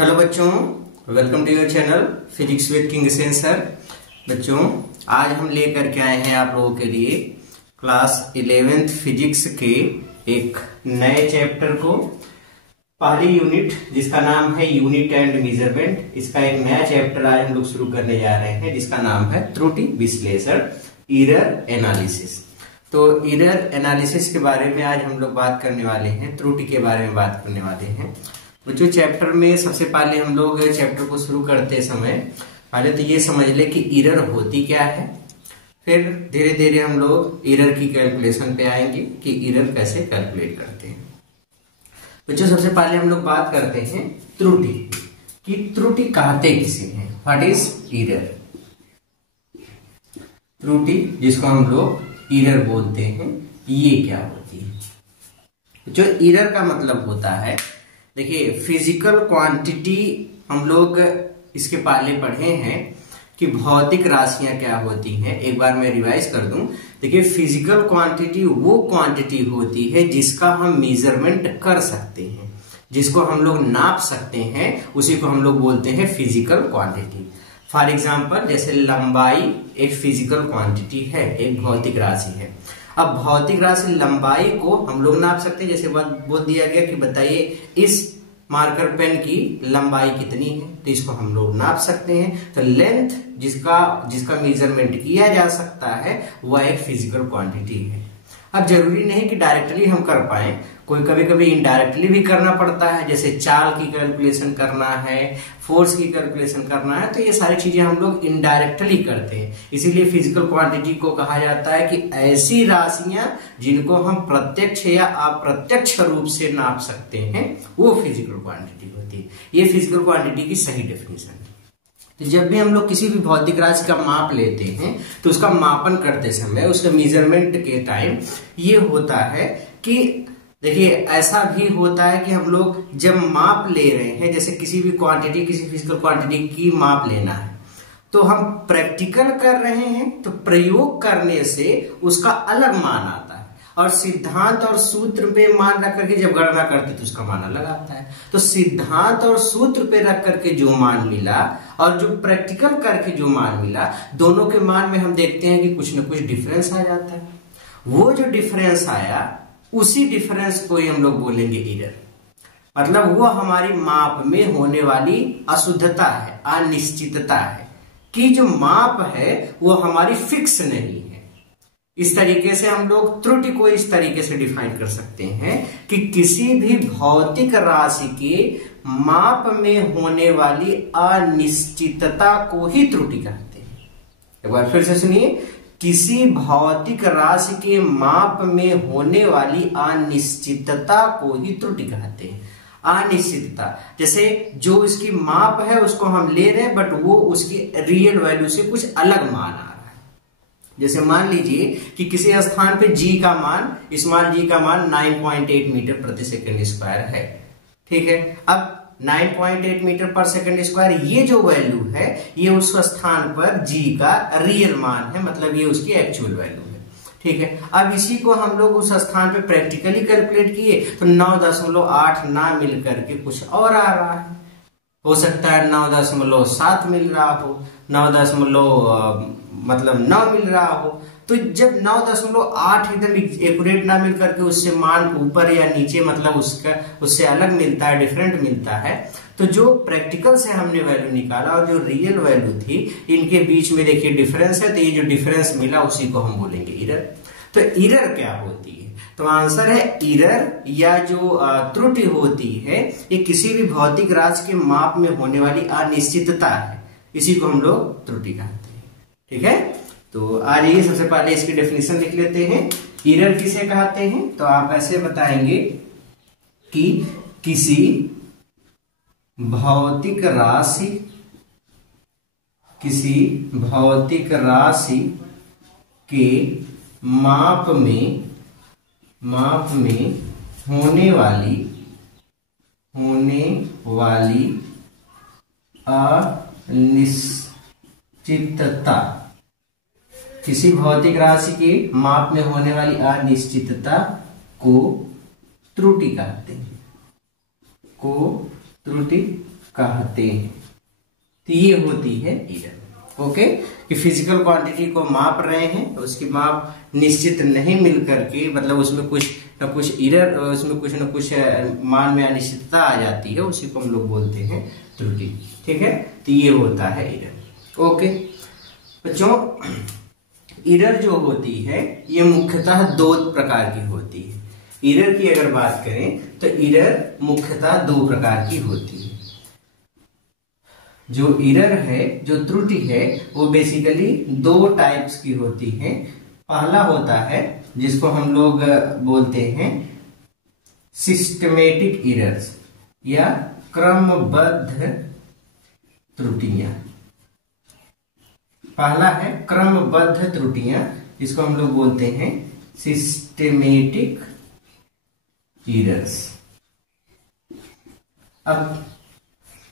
Hello बच्चों, welcome to your channel physics with King Sensor. बच्चों, आज हम लेकर के आए हैं आप लोगों के लिए क्लास 11th फिजिक्स के एक नए चैप्टर को, पहली यूनिट जिसका नाम है यूनिट एंड मेजरमेंट। इसका एक नया चैप्टर आज हम लोग शुरू करने जा रहे हैं जिसका नाम है त्रुटि विश्लेषण, एरर एनालिसिस। तो एरर एनालिसिस के बारे में आज हम लोग बात करने वाले हैं, त्रुटि के बारे में बात करने वाले हैं। बच्चों, चैप्टर में सबसे पहले हम लोग चैप्टर को शुरू करते समय पहले तो ये समझ ले कि एरर होती क्या है, फिर धीरे धीरे हम लोग एरर की कैलकुलेशन पे आएंगे कि एरर कैसे कैलकुलेट करते हैं। बच्चों, सबसे पहले हम लोग बात करते हैं त्रुटि कि त्रुटि कहते किसे हैं, व्हाट इज एरर। त्रुटि जिसको हम लोग एरर बोलते हैं, ये क्या होती है। जो एरर का मतलब होता है, देखिए फिजिकल क्वांटिटी हम लोग इसके पहले पढ़े हैं कि भौतिक राशियां क्या होती हैं। एक बार मैं रिवाइज कर दूं। देखिए फिजिकल क्वांटिटी वो क्वांटिटी होती है जिसका हम मेजरमेंट कर सकते हैं, जिसको हम लोग नाप सकते हैं, उसी को हम लोग बोलते हैं फिजिकल क्वांटिटी। फॉर एग्जाम्पल, जैसे लंबाई एक फिजिकल क्वांटिटी है, एक भौतिक राशि है। अब भौतिक राशि लंबाई को हम लोग नाप सकते हैं। जैसे बोल दिया गया कि बताइए इस मार्कर पेन की लंबाई कितनी है, तो इसको हम लोग नाप सकते हैं। तो लेंथ जिसका मेजरमेंट किया जा सकता है वह एक फिजिकल क्वांटिटी है। अब जरूरी नहीं कि डायरेक्टली हम कर पाए, कोई कभी कभी इनडायरेक्टली भी करना पड़ता है। जैसे चाल की कैलकुलेशन करना है, फोर्स की कैलकुलेशन करना है, तो ये सारी चीजें हम लोग इनडायरेक्टली करते हैं। इसीलिए फिजिकल क्वांटिटी को कहा जाता है कि ऐसी राशियां जिनको हम प्रत्यक्ष या अप्रत्यक्ष रूप से नाप सकते हैं, वो फिजिकल क्वांटिटी होती है। ये फिजिकल क्वांटिटी की सही डेफिनेशन है। तो जब भी हम लोग किसी भी भौतिक राशि का माप लेते हैं तो उसका मापन करते समय, उसका मेजरमेंट के टाइम ये होता है कि देखिए ऐसा भी होता है कि हम लोग जब माप ले रहे हैं, जैसे किसी भी क्वांटिटी, किसी फिजिकल क्वांटिटी की माप लेना है, तो हम प्रैक्टिकल कर रहे हैं तो प्रयोग करने से उसका अलग मान आता है, और सिद्धांत और सूत्र पे मान रख करके जब गणना करते तो उसका मान अलग आता है। तो सिद्धांत और सूत्र पे रख करके जो मान मिला और जो प्रैक्टिकल करके जो मान मिला, दोनों के मान में हम देखते हैं कि कुछ न कुछ डिफरेंस आ जाता है। वो जो डिफरेंस आया, उसी डिफरेंस को ही हम लोग बोलेंगे एरर। मतलब वो हमारी माप में होने वाली अशुद्धता है, अनिश्चितता है, कि जो माप है वो हमारी फिक्स नहीं है। इस तरीके से हम लोग त्रुटि को इस तरीके से डिफाइन कर सकते हैं कि किसी भी भौतिक राशि के माप में होने वाली अनिश्चितता को ही त्रुटि कहते हैं। एक बार फिर से सुनिए, किसी भौतिक राशि के माप में होने वाली अनिश्चितता को ही त्रुटि कहते हैं। अनिश्चितता, जैसे जो इसकी माप है उसको हम ले रहे हैं, बट वो उसकी रियल वैल्यू से कुछ अलग मान आ रहा है। जैसे मान लीजिए कि किसी स्थान पे जी का मान, स्मॉल जी का मान 9.8 मीटर प्रति सेकंड स्क्वायर है, ठीक है। अब 9.8 मीटर पर सेकंड स्क्वायर, ये जो वैल्यू है ये उस स्थान पर जी का रियल मान है, मतलब ये उसकी एक्चुअल वैल्यू है, ठीक है। अब इसी को हम लोग उस स्थान पे प्रैक्टिकली कैलकुलेट किए तो 9.8 ना मिल करके कुछ और आ रहा है। हो सकता है 9.7 मिल रहा हो, 9 मिल रहा हो। तो जब 9.8 एकदम एक्यूरेट ना मिल करके उससे मान ऊपर या नीचे, मतलब उससे अलग मिलता है, डिफरेंट मिलता है, तो जो प्रैक्टिकल से हमने वैल्यू निकाला और जो रियल वैल्यू थी, इनके बीच में देखिए डिफरेंस है। तो ये जो डिफरेंस मिला उसी को हम बोलेंगे एरर। तो एरर क्या होती है? तो आंसर है एरर, या जो त्रुटि होती है, ये किसी भी भौतिक राशि के माप में होने वाली अनिश्चितता है, इसी को हम लोग त्रुटि कहते हैं, ठीक है। तो आइए सबसे पहले इसकी डेफिनेशन लिख लेते हैं। एरर किसे कहते हैं? तो आप ऐसे बताएंगे कि किसी भौतिक राशि के माप में होने वाली अनिश्चितता, किसी भौतिक राशि के माप में होने वाली अनिश्चितता को त्रुटि कहते हैं, को त्रुटि कहते हैं। तो ये होती है एरर। ओके, कि फिजिकल क्वांटिटी को माप रहे हैं, उसकी माप निश्चित नहीं मिल करके, मतलब उसमें कुछ न कुछ एरर, उसमें कुछ न कुछ मान में अनिश्चितता आ जाती है, उसी को हम लोग बोलते हैं त्रुटि। ठीक है, तो ये होता है एरर। ओके बच्चों, एरर जो होती है ये मुख्यतः दो प्रकार की होती है। एरर की अगर बात करें तो एरर मुख्यतः दो प्रकार की होती है। जो एरर है, जो त्रुटि है, वो बेसिकली दो टाइप्स की होती है। पहला होता है जिसको हम लोग बोलते हैं सिस्टमेटिक एरर्स या क्रमबद्ध त्रुटियां। पहला है क्रमबद्ध त्रुटियां, जिसको हम लोग बोलते हैं सिस्टमेटिक एरर्स। अब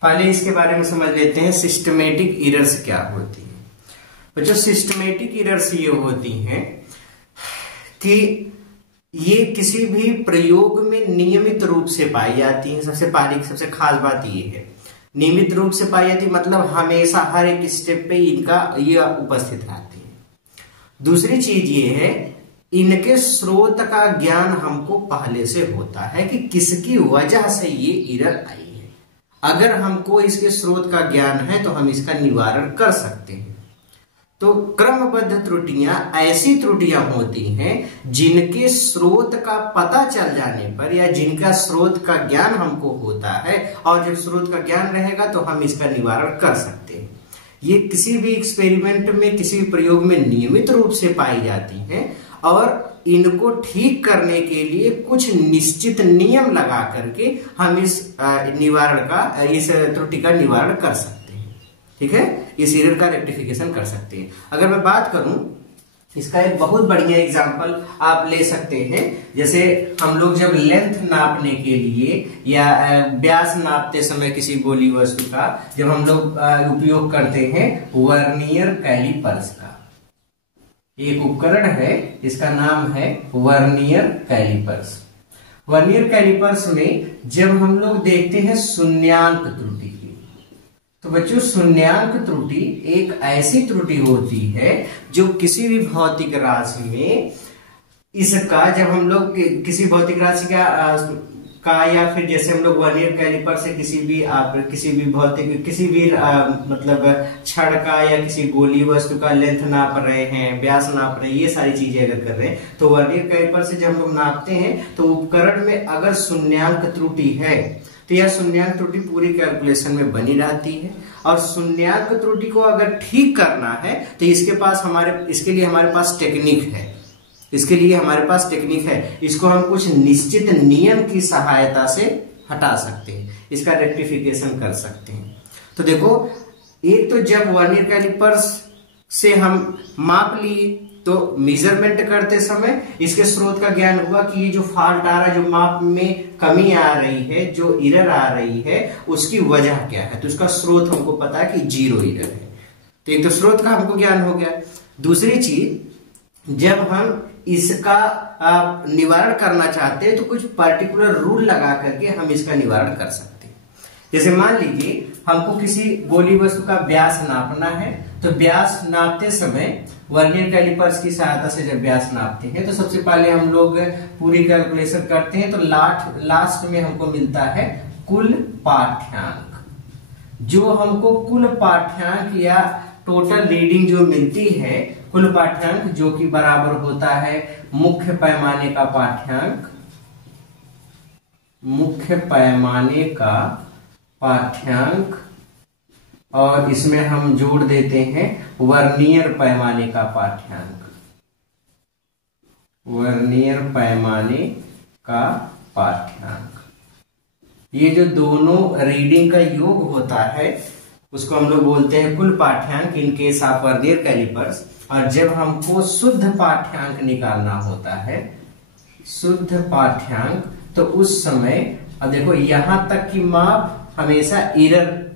पहले इसके बारे में समझ लेते हैं सिस्टमेटिक एरर्स क्या होती है। तो जो सिस्टमेटिक एरर्स ये होती हैं कि ये किसी भी प्रयोग में नियमित रूप से पाई जाती है। सबसे खास बात ये है, नियमित रूप से पाई जाती, मतलब हमेशा हर एक स्टेप पे इनका ये उपस्थित रहती है। दूसरी चीज ये है, इनके स्रोत का ज्ञान हमको पहले से होता है कि किसकी वजह से ये एरर आई है। अगर हमको इसके स्रोत का ज्ञान है तो हम इसका निवारण कर सकते हैं। तो क्रमबद्ध त्रुटियां ऐसी त्रुटियां होती हैं जिनके स्रोत का पता चल जाने पर, या जिनका स्रोत का ज्ञान हमको होता है, और जब स्रोत का ज्ञान रहेगा तो हम इसका निवारण कर सकते हैं। ये किसी भी एक्सपेरिमेंट में, किसी भी प्रयोग में नियमित रूप से पाई जाती हैं, और इनको ठीक करने के लिए कुछ निश्चित नियम लगा करके हम इस त्रुटि का निवारण कर सकते हैं। ठीक है, इस एरर का रेक्टिफिकेशन कर सकते हैं। अगर मैं बात करूं, इसका एक बहुत बढ़िया एग्जांपल आप ले सकते हैं। जैसे हम लोग जब लेंथ नापने के लिए या व्यास नापते समय किसी गोली वस्तु का, जब हम लोग उपयोग करते हैं वर्नियर कैलिपर्स का। एक उपकरण है, इसका नाम है वर्नियर कैलिपर्स। वर्नियर कैलिपर्स में जब हम लोग देखते हैं शून्यांक त्रुटि की, तो बच्चों शून्यांक त्रुटि एक ऐसी त्रुटि होती है जो किसी भी भौतिक राशि में, इसका जब हम लोग किसी भौतिक राशि का या फिर जैसे हम लोग वर्नियर कैलिपर से किसी भी भौतिक मतलब छड़ का या किसी गोली वस्तु का लेंथ नाप रहे हैं, व्यास नाप रहे हैं, ये सारी चीजें अगर कर रहे हैं, तो वर्नियर कैलिपर से जब हम लोग नापते हैं तो उपकरण में अगर शून्यांक त्रुटि है तो यह शून्यांक त्रुटि पूरी कैलकुलेशन में बनी रहती है। और शून्यांक त्रुटि को अगर ठीक करना है तो इसके लिए हमारे पास टेक्निक है। इसको हम कुछ निश्चित नियम की सहायता से हटा सकते हैं, इसका रेक्टिफिकेशन कर सकते हैं। तो देखो, एक तो जब वर्नियर कैलिपर्स से हम माप लिए तो मेजरमेंट करते समय इसके स्रोत का ज्ञान हुआ कि ये जो फॉल्ट आ रहा है, जो माप में कमी आ रही है, जो एरर आ रही है, उसकी वजह क्या है। तो उसका स्रोत हमको पता है कि 0 एरर है। तो एक तो स्रोत का हमको ज्ञान हो गया। दूसरी चीज, जब हम इसका निवारण करना चाहते हैं तो कुछ पर्टिकुलर रूल लगा करके हम इसका निवारण कर सकते हैं। जैसे मान लीजिए हमको किसी गोली वस्तु का व्यास नापना है, तो व्यास नापते समय वर्नियर कैलिपर्स की सहायता से जब व्यास नापते हैं तो सबसे पहले हम लोग पूरी कैलकुलेशन करते हैं, तो लास्ट में हमको मिलता है कुल पाठ्यांक। जो हमको कुल पाठ्यांक या टोटल रीडिंग जो मिलती है, कुल पाठ्यांक, जो कि बराबर होता है मुख्य पैमाने का पाठ्यांक, और इसमें हम जोड़ देते हैं वर्नियर पैमाने का पाठ्यांक। ये जो दोनों रीडिंग का योग होता है उसको हम लोग बोलते हैं कुल पाठ्यांक in case of vernier callipers. और जब हमको शुद्ध पाठ्यांक निकालना होता है, तो उस समय, अब देखो यहां तक की माप हमेशा एरर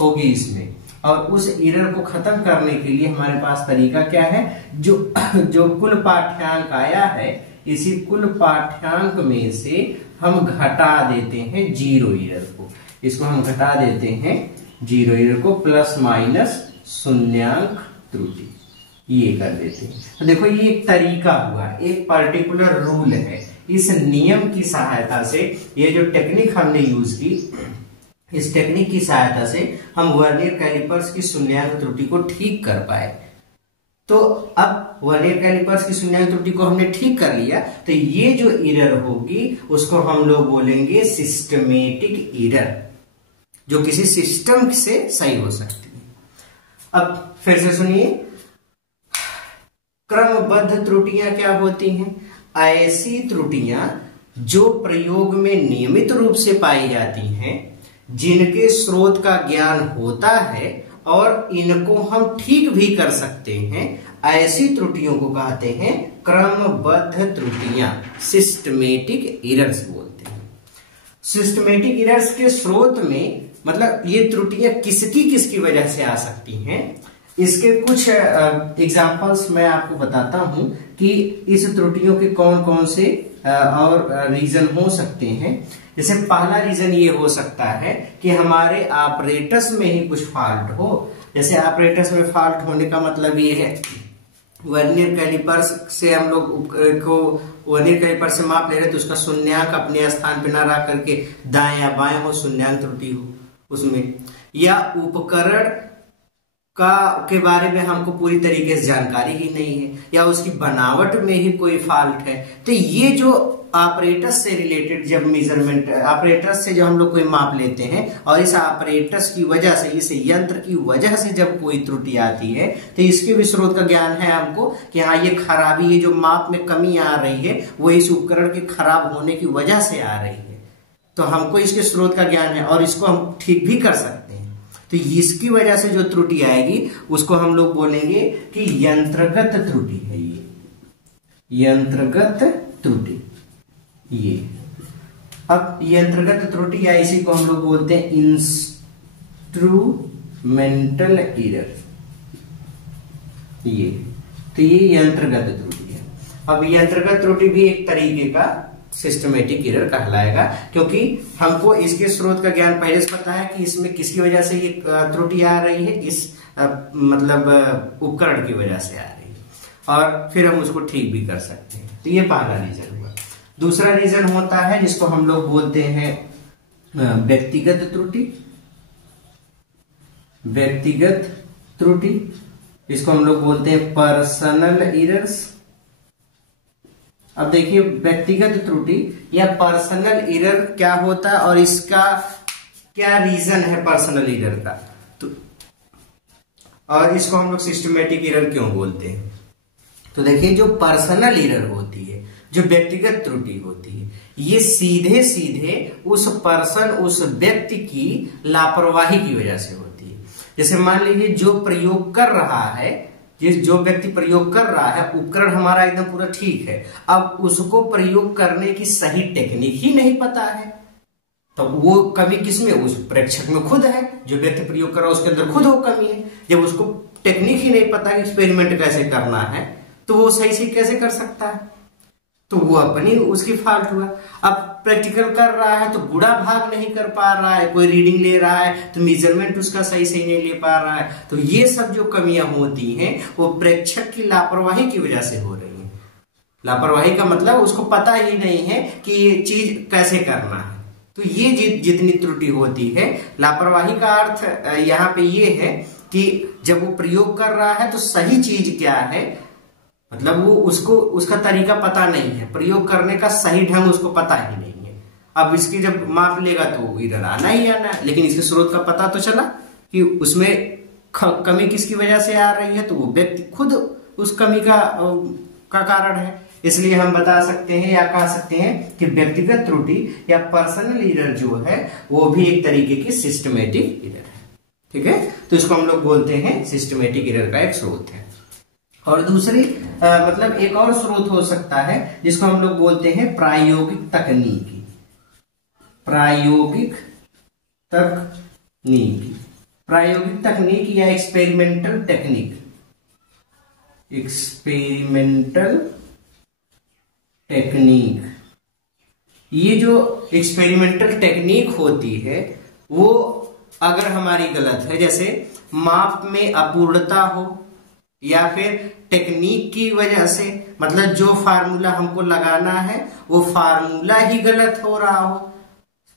होगी इसमें, और उस एरर को खत्म करने के लिए हमारे पास तरीका क्या है, जो कुल पाठ्यांक आया है, इसी कुल पाठ्यांक में से हम घटा देते हैं 0 एरर को। इसको हम घटा देते हैं 0 एरर को, प्लस माइनस शून्यांक त्रुटि, ये कर देते हैं। तो देखो ये एक तरीका हुआ, एक पर्टिकुलर रूल है। इस नियम की सहायता से, ये जो टेक्निक हमने यूज की, इस टेक्निक की सहायता से हम वर्नियर कैलिपर्स की शून्यांक त्रुटि को ठीक कर पाए। तो अब वर्नियर कैलिपर्स की शून्यांक त्रुटि को हमने ठीक कर लिया, तो ये जो एरर होगी उसको हम लोग बोलेंगे सिस्टमेटिक एरर, जो किसी सिस्टम से सही हो सकती है। अब फिर से सुनिए, क्रमबद्ध त्रुटियां क्या होती हैं? ऐसी त्रुटियां जो प्रयोग में नियमित रूप से पाई जाती हैं, जिनके स्रोत का ज्ञान होता है और इनको हम ठीक भी कर सकते हैं, ऐसी त्रुटियों को कहते हैं क्रमबद्ध त्रुटियां, सिस्टमेटिक एरर्स बोलते हैं। सिस्टमेटिक एरर्स के स्रोत में मतलब ये त्रुटियां किसकी किसकी वजह से आ सकती हैं, इसके कुछ एग्जांपल्स मैं आपको बताता हूं कि इस त्रुटियों के कौन कौन से और रीजन हो सकते हैं। जैसे पहला रीजन ये हो सकता है कि हमारे ऑपरेटर्स में ही कुछ फॉल्ट हो। जैसे ऑपरेटर्स में फॉल्ट होने का मतलब ये है, वर्नियर कैलिपर्स से हम लोग को वर्नियर कैलिपर से माप ले रहे तो उसका शून्यांक अपने स्थान पे ना रह करके दाएं या बाएं हो, शून्यांक त्रुटि हो उसमें, या उपकरण के बारे में हमको पूरी तरीके से जानकारी ही नहीं है, या उसकी बनावट में ही कोई फॉल्ट है। तो ये जो ऑपरेटर्स से रिलेटेड जब मेजरमेंट, ऑपरेटर्स से जब हम लोग कोई माप लेते हैं और इस ऑपरेटर्स की वजह से, इस यंत्र की वजह से जब कोई त्रुटि आती है, तो इसके भी स्रोत का ज्ञान है हमको कि हाँ ये खराबी, ये जो माप में कमी आ रही है वो इस उपकरण के खराब होने की वजह से आ रही है। तो हमको इसके स्रोत का ज्ञान है और इसको हम ठीक भी कर सकते हैं। तो इसकी वजह से जो त्रुटि आएगी उसको हम लोग बोलेंगे कि यंत्रगत त्रुटि है। ये यंत्रगत त्रुटि, ये अब यंत्रगत त्रुटि या इसी को हम लोग बोलते हैं इंस्ट्रूमेंटल एरर। ये तो ये यंत्रगत त्रुटि है। अब यंत्रगत त्रुटि भी एक तरीके का सिस्टमेटिक एरर कहलाएगा, क्योंकि हमको इसके स्रोत का ज्ञान पहले से पता है कि इसमें किसकी वजह से ये त्रुटि आ रही है, इस मतलब उपकरण की वजह से आ रही है, और फिर हम उसको ठीक भी कर सकते हैं। तो ये पहला रीजन हुआ। दूसरा रीजन होता है जिसको हम लोग बोलते हैं व्यक्तिगत त्रुटि। व्यक्तिगत त्रुटि, इसको हम लोग बोलते हैं पर्सनल एरर्स। अब देखिए व्यक्तिगत त्रुटि या पर्सनल एरर क्या होता है और इसका क्या रीजन है पर्सनल एरर का, तो और इसको हम लोग सिस्टमेटिक एरर क्यों बोलते हैं। तो देखिए जो पर्सनल एरर होती है, जो व्यक्तिगत त्रुटि होती है, ये सीधे सीधे उस पर्सन, उस व्यक्ति की लापरवाही की वजह से होती है। जैसे मान लीजिए जो प्रयोग कर रहा है, जो व्यक्ति प्रयोग कर रहा है, उपकरण हमारा एकदम पूरा ठीक है, अब उसको प्रयोग करने की सही टेक्निक ही नहीं पता है, तो वो कमी किसमें, उस प्रेक्षक में खुद है। जो व्यक्ति प्रयोग कर रहा है उसके अंदर खुद वो कमी है। जब उसको टेक्निक ही नहीं पता कि एक्सपेरिमेंट कैसे करना है, तो वो सही से कैसे कर सकता है, तो वो अपनी उसकी फॉल्ट हुआ। अब प्रैक्टिकल कर रहा है तो गुणा भाग नहीं कर पा रहा है, कोई रीडिंग ले रहा है तो मेजरमेंट उसका सही से नहीं ले पा रहा है। तो ये सब जो कमियां होती हैं वो प्रेक्षक की लापरवाही की वजह से हो रही है। लापरवाही का मतलब उसको पता ही नहीं है कि ये चीज कैसे करना है। तो ये जितनी त्रुटि होती है, लापरवाही का अर्थ यहाँ पे ये है कि जब वो प्रयोग कर रहा है तो सही चीज क्या है, मतलब वो उसको उसका तरीका पता नहीं है, प्रयोग करने का सही ढंग उसको पता ही नहीं है। अब इसकी जब माप लेगा तो इधर आना ही आना है, लेकिन इसके स्रोत का पता तो चला कि उसमें कमी किसकी वजह से आ रही है, तो वो व्यक्ति खुद उस कमी का कारण है। इसलिए हम बता सकते हैं या कह सकते हैं कि व्यक्तिगत त्रुटि या पर्सनल एरर जो है वो भी एक तरीके की सिस्टमेटिक एरर है। ठीक है, तो इसको हम लोग बोलते हैं सिस्टमेटिक एरर का एक स्रोत है। और दूसरी मतलब एक और स्रोत हो सकता है जिसको हम लोग बोलते हैं प्रायोगिक तकनीकी। प्रायोगिक तकनीकी, प्रायोगिक तकनीक या एक्सपेरिमेंटल टेक्निक। एक्सपेरिमेंटल टेक्निक, ये जो एक्सपेरिमेंटल टेक्निक होती है वो अगर हमारी गलत है, जैसे माप में अपूर्णता हो या फिर टेक्निक की वजह से, मतलब जो फार्मूला हमको लगाना है वो फार्मूला ही गलत हो रहा हो।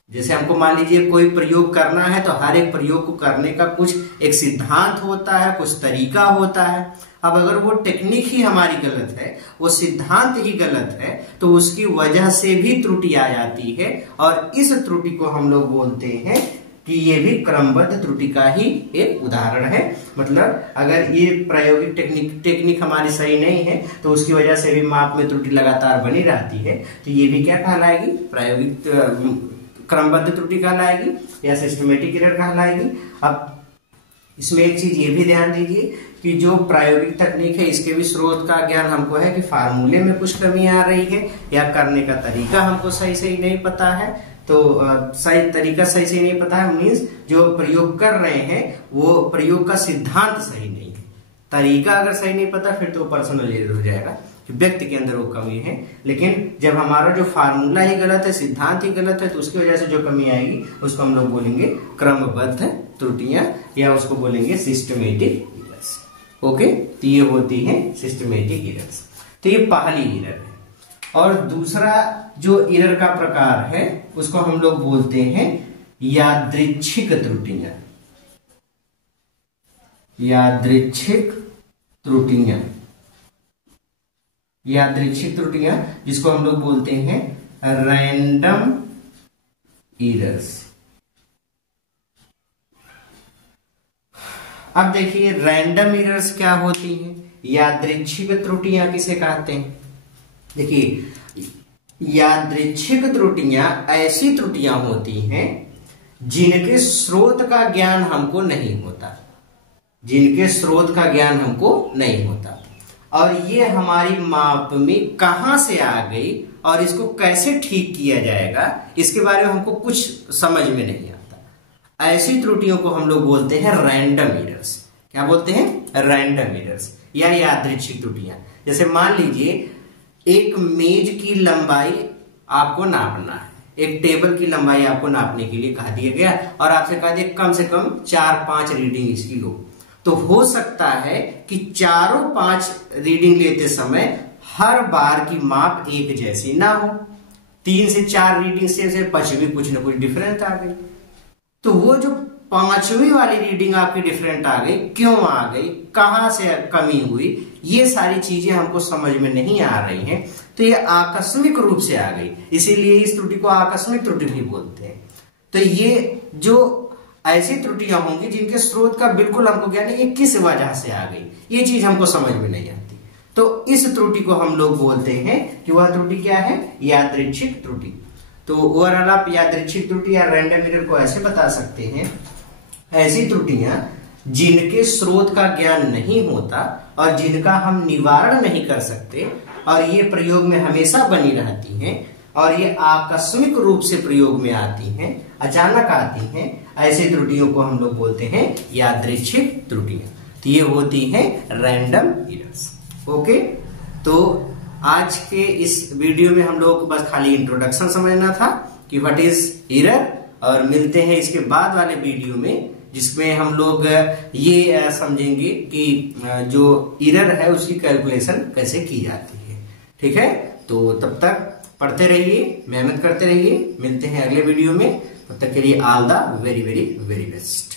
जैसे हमको मान लीजिए कोई प्रयोग करना है तो हर एक प्रयोग को करने का कुछ एक सिद्धांत होता है, कुछ तरीका होता है। अब अगर वो टेक्निक ही हमारी गलत है, वो सिद्धांत ही गलत है, तो उसकी वजह से भी त्रुटि आ जाती है और इस त्रुटि को हम लोग बोलते हैं कि ये भी क्रमबद्ध त्रुटि का ही एक उदाहरण है। मतलब अगर ये प्रायोगिक टेक्निक हमारी सही नहीं है तो उसकी वजह से भी माप में त्रुटि लगातार बनी रहती है, तो ये भी क्या कहलाएगी, प्रायोगिक क्रमबद्ध त्रुटि कहलाएगी या सिस्टमेटिक एरर कहलाएगी। अब इसमें एक चीज ये भी ध्यान दीजिए कि जो प्रायोगिक तकनीक है इसके भी स्रोत का ज्ञान हमको है कि फार्मूले में कुछ कमी आ रही है या करने का तरीका हमको सही से नहीं पता है। तो सही तरीका सही से नहीं पता है मीन्स जो प्रयोग कर रहे हैं वो प्रयोग का सिद्धांत सही नहीं है। तरीका अगर सही नहीं पता फिर तो पर्सनल एरर हो जाएगा, व्यक्ति के अंदर वो कमी है। लेकिन जब हमारा जो फार्मूला ही गलत है, सिद्धांत ही गलत है, तो उसकी वजह से जो कमी आएगी उसको हम लोग बोलेंगे क्रमबद्ध त्रुटियां या उसको बोलेंगे सिस्टमेटिक एरर्स। ओके, तो ये होती है सिस्टमेटिक एरर्स। तो ये पहली एरर है। और दूसरा जो एरर का प्रकार है उसको हम लोग बोलते हैं यादृच्छिक त्रुटियां। यादृच्छिक त्रुटियां, यादृच्छिक त्रुटियां जिसको हम लोग बोलते हैं रैंडम एरर्स। अब देखिए रैंडम एरर्स क्या होती हैं, यादृच्छिक त्रुटियां किसे कहते हैं। देखिए यादृच्छिक त्रुटियां ऐसी त्रुटियां होती हैं जिनके स्रोत का ज्ञान हमको नहीं होता, जिनके स्रोत का ज्ञान हमको नहीं होता और ये हमारी माप में कहां से आ गई और इसको कैसे ठीक किया जाएगा इसके बारे में हमको कुछ समझ में नहीं आता। ऐसी त्रुटियों को हम लोग बोलते हैं रैंडम एरर्स। क्या बोलते हैं, रैंडम एरर्स या यादृच्छिक त्रुटियां। जैसे मान लीजिए एक मेज की लंबाई आपको नापना है, एक टेबल की लंबाई आपको नापने के लिए कहा दिया गया और आपसे कहा दिया कम से कम 4-5 रीडिंग इसकी लो। तो हो सकता है कि 4-5 रीडिंग लेते समय हर बार की माप एक जैसी ना हो, 3 से 4 रीडिंग से 5वीं कुछ ना कुछ डिफरेंट आ गई। तो वो जो 5वीं वाली रीडिंग आपकी डिफरेंट आ गई, क्यों आ गई, कहां से कमी हुई, ये सारी चीजें हमको समझ में नहीं आ रही हैं। तो ये आकस्मिक रूप से आ गई, इसीलिए इस त्रुटि को आकस्मिक त्रुटि भी बोलते हैं। तो ये जो ऐसी त्रुटियां होंगी जिनके स्रोत का बिल्कुल हमको ज्ञान नहीं, ये किस वजह से आ गई, ये चीज हमको समझ में नहीं आती। तो इस त्रुटि को हम लोग बोलते हैं कि वह त्रुटि क्या है, यादृच्छिक त्रुटि। तो ओवरऑल आप यादृच्छिक त्रुटि या रैंडम एरर को ऐसे बता सकते हैं, ऐसी त्रुटियां जिनके स्रोत का ज्ञान नहीं होता और जिनका हम निवारण नहीं कर सकते और ये प्रयोग में हमेशा बनी रहती हैं और ये आकस्मिक रूप से प्रयोग में आती हैं, अचानक आती हैं, ऐसी त्रुटियों को हम लोग बोलते हैं यादृच्छिक त्रुटियां। तो ये होती हैं रैंडम एरर्स। ओके, तो आज के इस वीडियो में हम लोगों को बस खाली इंट्रोडक्शन समझना था कि व्हाट इज एरर, और मिलते हैं इसके बाद वाले वीडियो में जिसमें हम लोग ये समझेंगे कि जो एरर है उसकी कैलकुलेशन कैसे की जाती है। ठीक है, तो तब तक पढ़ते रहिए, मेहनत करते रहिए, मिलते हैं अगले वीडियो में। तब तक के लिए all the very very very best.